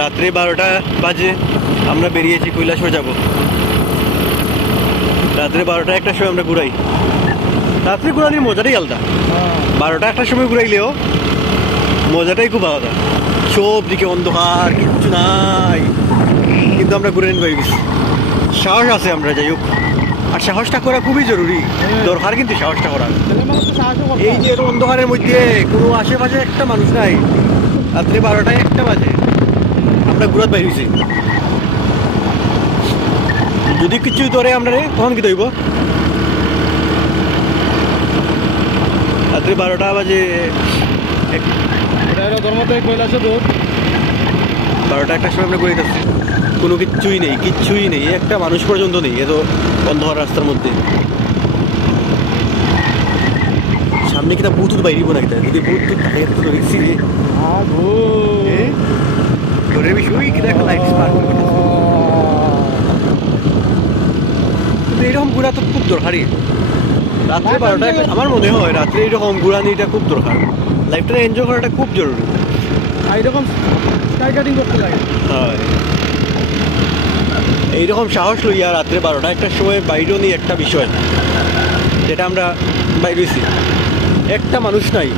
রাত্রে 12টা বাজে আমরা বেরিয়েছি কৈলাসহর যাব। রাত্রে 12টা একটার সময় আমরা ঘুরাই। রাত্রে ঘুরানির মজাটাই আলাদা। 12টা একটার সময় ঘুরাইলেও মজাটাই খুব আলাদা। সব দিকে অন্ধকার, কিচ্ছু নাই, কিন্তু আমরা ঘুরে নিয়ে গেছি। সাহস আছে আমরা, যাই হোক। আর সাহসটা করা খুবই জরুরি, দরকার কিন্তু সাহসটা করা। এই যে এত অন্ধকারের মধ্যে কোনো আশেপাশে একটা মানুষ নাই, রাত্রে 12টায় 1টা বাজে আমরা ঘুরাত বাইরেছি। যদি কিছু ধরে আমরা তখন কি ধরব? রাত্রে 12টা বাজে, 12টা 1টার সময় আমরা ঘুরে যাচ্ছি। কোনো কিচ্ছুই নেই, কিচ্ছুই নেই, একটা মানুষ পর্যন্ত নেই এত অন্ধকার রাস্তার মধ্যে। সামনে কিনা ভূত বাইরিব না, কিনা যদি ভূত থাকে তো দেখছি রে ধরে বিষয় কিনা একটা লাইট স্পার্ক করতেছে। কিন্তু এরকম ঘোরা তো খুব দরকারি। রাত্রে 12টায় আমার মনে হয় রাত্রে এরকম ঘোরানিটা খুব দরকার। লাইফটা এনজয় করাটা খুব জরুরি। এইরকম স্কাই কাটিং করতে লাগে। হয়, এইরকম সাহস লইয়া রাত্রে 12টা 1টার সময় বাইরেও নেই একটা বিষয়, যেটা আমরা বাইরেছি। একটা মানুষ নাই।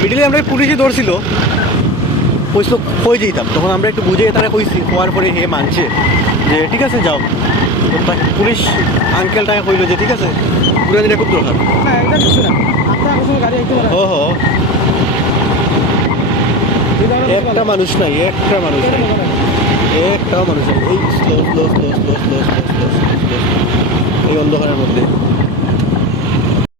মিডিলে আমরা পুলিশে ধরছিল, কইসলো কই যেতাম, তখন আমরা একটু বুঝে তারা কইছি, হওয়ার পরে হে মানছে যে ঠিক আছে যাও। পুলিশ আঙ্কেলটাকে কইলো যে ঠিক আছে, ঘুরানিটা খুব দরকার। না এটা কিছু না, আপনার কোনো গাড়ি আইতে পারে। ও একটা মানুষ নাই, একটা মানুষ নাই, একটাও মানুষ নাই। এই slow slow slow slow slow slow slow এই অন্ধকারের মধ্যে